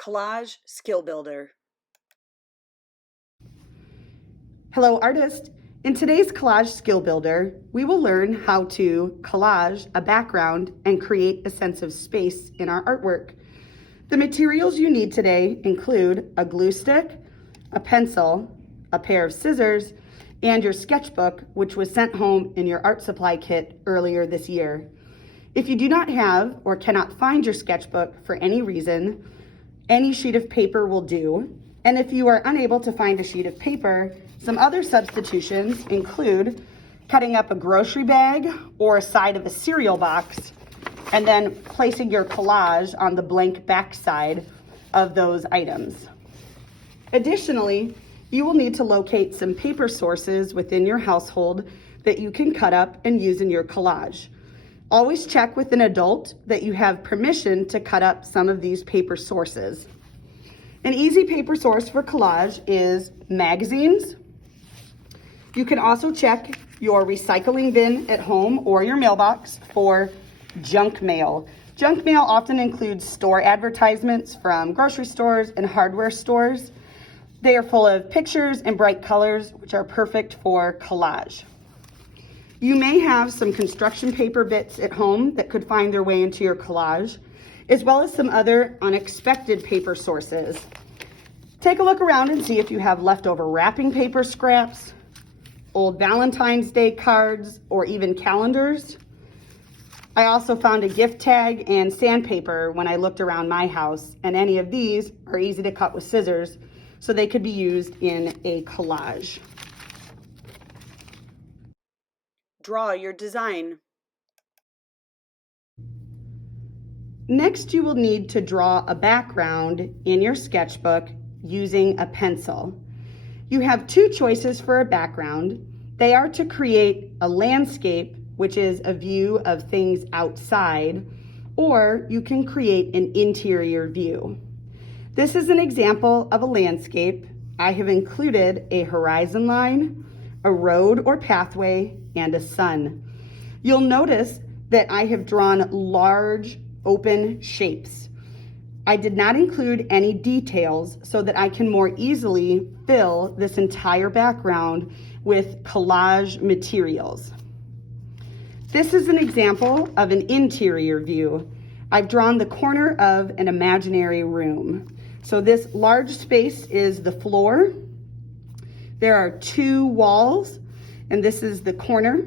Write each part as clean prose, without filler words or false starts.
Collage Skill Builder. Hello, artist. In today's Collage Skill Builder, we will learn how to collage a background and create a sense of space in our artwork. The materials you need today include a glue stick, a pencil, a pair of scissors, and your sketchbook, which was sent home in your art supply kit earlier this year. If you do not have or cannot find your sketchbook for any reason, any sheet of paper will do. And if you are unable to find a sheet of paper, some other substitutions include cutting up a grocery bag or a side of a cereal box and then placing your collage on the blank backside of those items. Additionally, you will need to locate some paper sources within your household that you can cut up and use in your collage. Always check with an adult that you have permission to cut up some of these paper sources. An easy paper source for collage is magazines. You can also check your recycling bin at home or your mailbox for junk mail. Junk mail often includes store advertisements from grocery stores and hardware stores. They are full of pictures and bright colors, which are perfect for collage. You may have some construction paper bits at home that could find their way into your collage, as well as some other unexpected paper sources. Take a look around and see if you have leftover wrapping paper scraps, old Valentine's Day cards, or even calendars. I also found a gift tag and sandpaper when I looked around my house, and any of these are easy to cut with scissors, so they could be used in a collage. Draw your design. Next, you will need to draw a background in your sketchbook using a pencil. You have two choices for a background. They are to create a landscape, which is a view of things outside, or you can create an interior view. This is an example of a landscape. I have included a horizon line, a road or pathway, and a sun. You'll notice that I have drawn large open shapes. I did not include any details so that I can more easily fill this entire background with collage materials. This is an example of an interior view. I've drawn the corner of an imaginary room. So this large space is the floor. There are two walls, and this is the corner.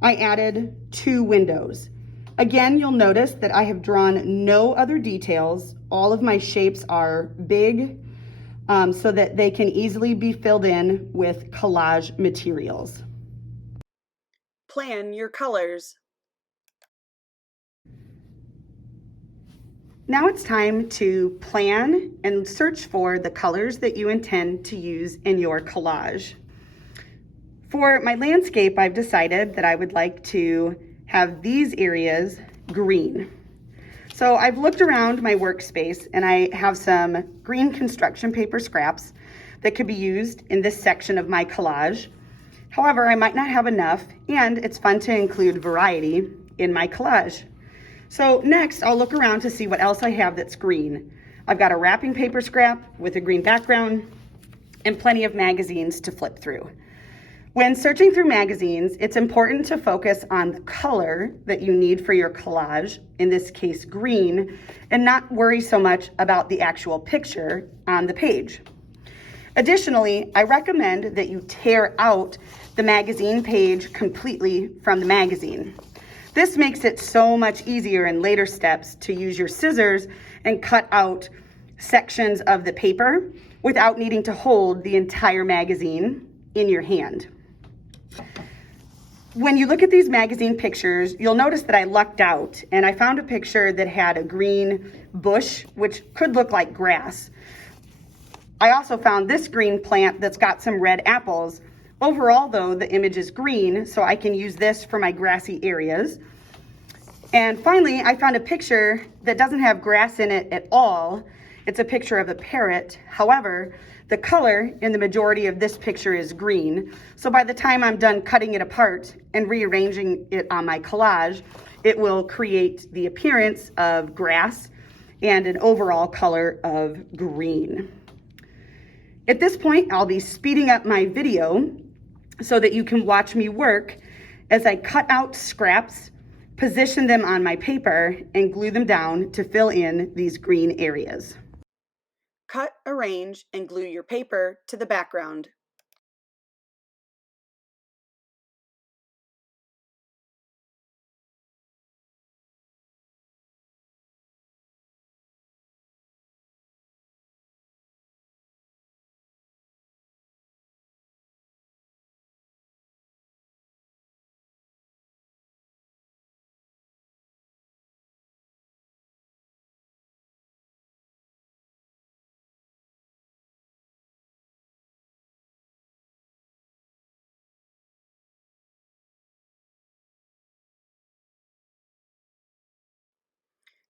I added two windows. Again, you'll notice that I have drawn no other details. All of my shapes are big so that they can easily be filled in with collage materials. Plan your colors. Now it's time to plan and search for the colors that you intend to use in your collage. For my landscape, I've decided that I would like to have these areas green. So I've looked around my workspace and I have some green construction paper scraps that could be used in this section of my collage. However, I might not have enough, and it's fun to include variety in my collage. So next, I'll look around to see what else I have that's green. I've got a wrapping paper scrap with a green background and plenty of magazines to flip through. When searching through magazines, it's important to focus on the color that you need for your collage, in this case green, and not worry so much about the actual picture on the page. Additionally, I recommend that you tear out the magazine page completely from the magazine. This makes it so much easier in later steps to use your scissors and cut out sections of the paper without needing to hold the entire magazine in your hand. When you look at these magazine pictures, you'll notice that I lucked out and I found a picture that had a green bush, which could look like grass. I also found this green plant that's got some red apples. Overall though, the image is green, so I can use this for my grassy areas. And finally, I found a picture that doesn't have grass in it at all. It's a picture of a parrot. However, the color in the majority of this picture is green. So by the time I'm done cutting it apart and rearranging it on my collage, it will create the appearance of grass and an overall color of green. At this point, I'll be speeding up my video so that you can watch me work as I cut out scraps, position them on my paper, and glue them down to fill in these green areas. Cut, arrange, and glue your paper to the background.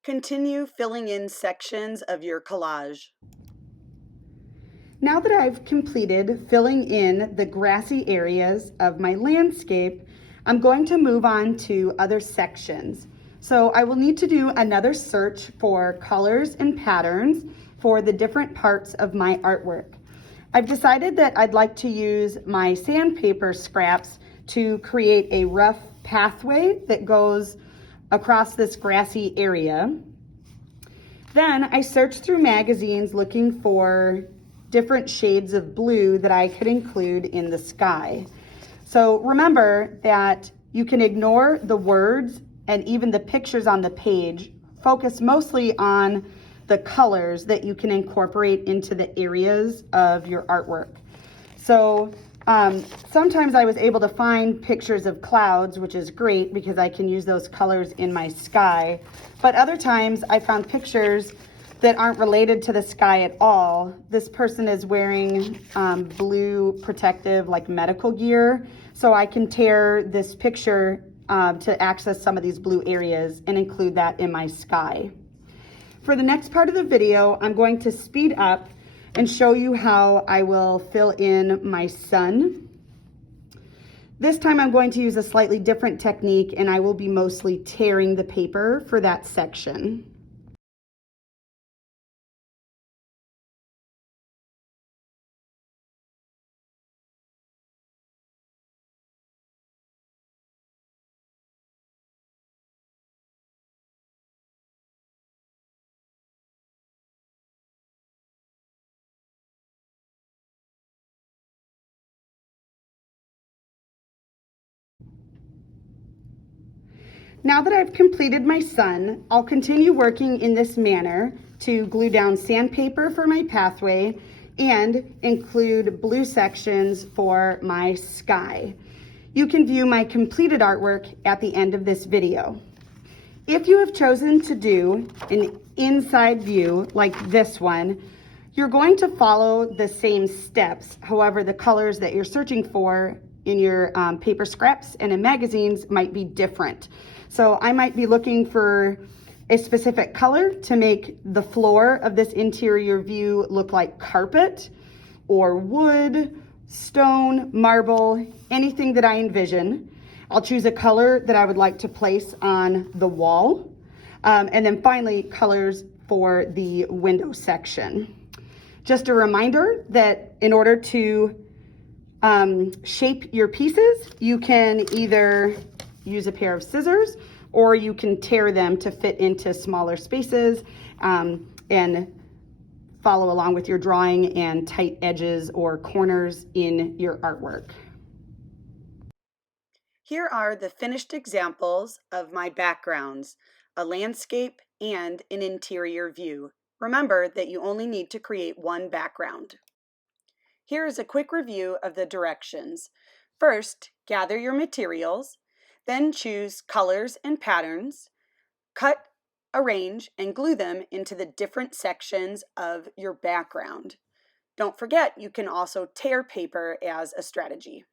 Continue filling in sections of your collage. Now that I've completed filling in the grassy areas of my landscape, I'm going to move on to other sections. So I will need to do another search for colors and patterns for the different parts of my artwork. I've decided that I'd like to use my sandpaper scraps to create a rough pathway that goes across this grassy area. Then I searched through magazines looking for different shades of blue that I could include in the sky. So remember that you can ignore the words and even the pictures on the page. Focus mostly on the colors that you can incorporate into the areas of your artwork. So sometimes I was able to find pictures of clouds, which is great because I can use those colors in my sky. But other times I found pictures that aren't related to the sky at all. This person is wearing blue protective like medical gear. So I can tear this picture to access some of these blue areas and include that in my sky. For the next part of the video, I'm going to speed up and show you how I will fill in my sun. This time I'm going to use a slightly different technique and I will be mostly tearing the paper for that section. Now that I've completed my sun, I'll continue working in this manner to glue down sandpaper for my pathway and include blue sections for my sky. You can view my completed artwork at the end of this video. If you have chosen to do an inside view like this one, you're going to follow the same steps. However, the colors that you're searching for in your paper scraps and in magazines might be different. So I might be looking for a specific color to make the floor of this interior view look like carpet or wood, stone, marble, anything that I envision. I'll choose a color that I would like to place on the wall. And then finally, colors for the window section. Just a reminder that in order to shape your pieces, you can either use a pair of scissors or you can tear them to fit into smaller spaces and follow along with your drawing and tight edges or corners in your artwork. Here are the finished examples of my backgrounds, a landscape and an interior view. Remember that you only need to create one background. Here is a quick review of the directions. First, gather your materials, then choose colors and patterns, cut, arrange, and glue them into the different sections of your background. Don't forget, you can also tear paper as a strategy.